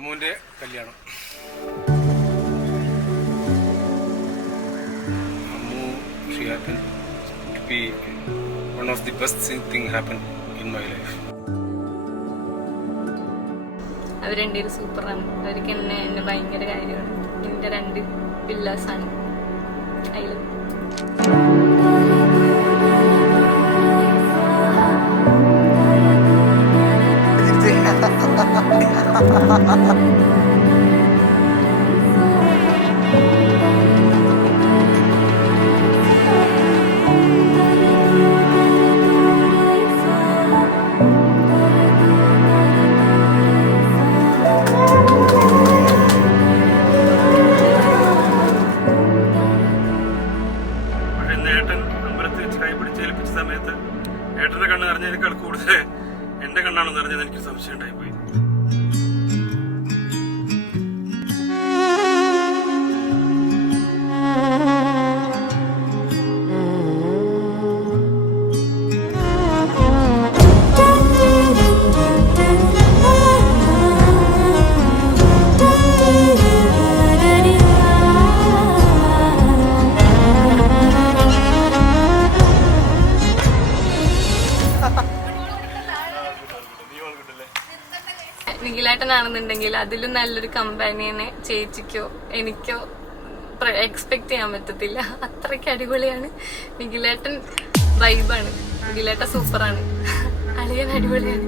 അമ്മുവിൻ്റെ കല്യാണം. Ammu, she happened to be one of the best thing happened in my life. അവർ രണ്ടുപേരും സൂപ്പറാണ്. അവർക്ക് എന്നെ ഭയങ്കര കാര്യമാണ്. എൻ്റെ 2 പില്ലേഴ്സാണ്. I love. ഏട്ടൻ അമ്പലത്തിൽ വെച്ച് കൈ പിടിച്ച് ഏൽപ്പിച്ച സമയത്ത് ഏട്ടന്റെ കണ്ണ് നിറഞ്ഞതിനേക്കാൾ കൂടുതൽ എന്റെ കണ്ണാണ് നിറഞ്ഞത്. എനിക്ക് സംശയം ഉണ്ടായിപ്പോയി. നിഖിലേട്ടനാണെന്നുണ്ടെങ്കിൽ അതിലും നല്ലൊരു കമ്പാനിയനെ ചേച്ചിക്കോ എനിക്കോ എക്സ്പെക്ട് ചെയ്യാൻ പറ്റത്തില്ല. അത്രയ്ക്ക് അടിപൊളിയാണ് നിഖിലേട്ടൻ. വൈബാണ്. നിഖിലേട്ടൻ സൂപ്പറാണ്. അളിയൻ അടിപൊളിയാണ്.